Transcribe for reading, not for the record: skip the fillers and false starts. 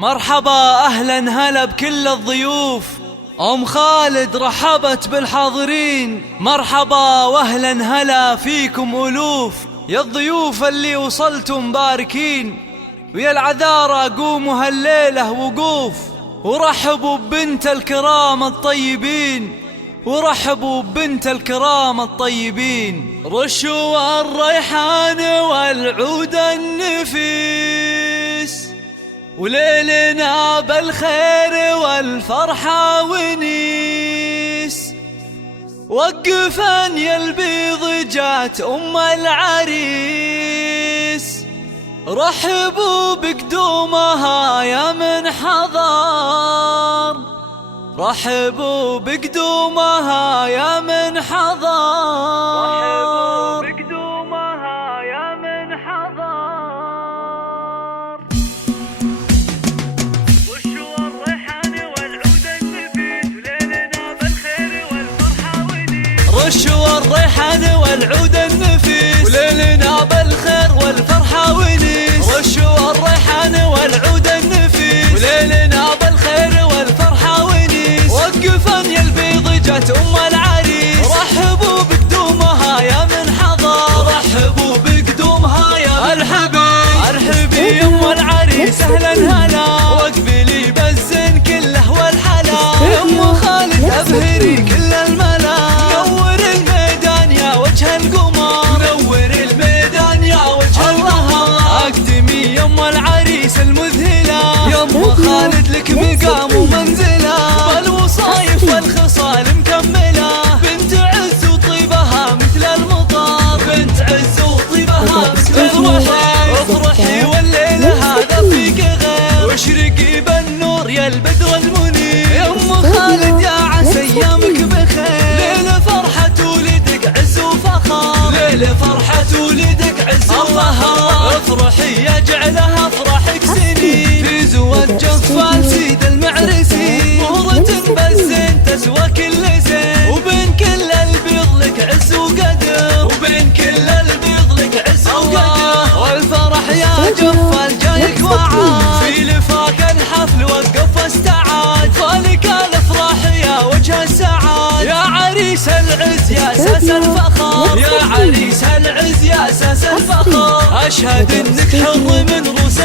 مرحبا أهلا هلا بكل الضيوف. أم خالد رحبت بالحاضرين. مرحبا وأهلا هلا فيكم ألوف، يا الضيوف اللي وصلتم باركين، ويا العذارى قوموا هالليلة وقوف، ورحبوا ببنت الكرام الطيبين، ورحبوا ببنت الكرام الطيبين. رشوا الريحان والعود النفيس، وليلنا بالخير والفرحة ونيس. وقفن يا البيض جات أم العريس، رحبوا بقدومها يا من حضر، رحبوا بقدومها يا من حضر، رحبوا بقدومها يا من حضر. وشوا الريحان والعود النفيس، وليلنا بالخير والفرحة ونيس. رشوا الريحان والعود النفيس، وليلنا بالخير والفرحة ونيس. رشوا الريحان والعود النفيس، وليلنا بالخير والفرحة ونيس. وقفن يا البيض جات أم العريس، رحبوا بقدومها يا من حضر، رحبوا بقدومها يا الحبيب. ارحبي يا أم العريس أهلا هلا، واقبلي بالزين كله والحلا. يا أم خالد أبهري كل الملا، نور الميدان يا وجه القمر، نور الميدان يا وجه القمر. أقدمي يا أم العريس المذهلة، يا أم خالد لك مقام ومنزلة، بالوصايف والخصال مكملة. بنت عز وطيبها مثل المطر، بنت عز وطيبها مثل المطر. افرحي والليل هذا فيك غير، واشرقي بالنور يا البدر المنير. يا أم خالد يا عسى أيامك بخير، ليلة فرحة ولدك عز وفخر، ليلة فرحة ولدك عز وفخر. افرحي يجعلها افراحك سنين، في زواج جفال سيد المعرسين. مهرة بالزين تسوى كل زين، وبين كل البيض لك عز وقدر، وبين كل البيض لك عز وقدر. والفرح يا جفال جايك وعاد، في لفاك الحفل وقف واستعاد. فالك الافراح يا وجه السعاد، يا عريس العز يا اساس الفخر، يا عريس العز يا اساس الفخر. اشهد انك حر من روس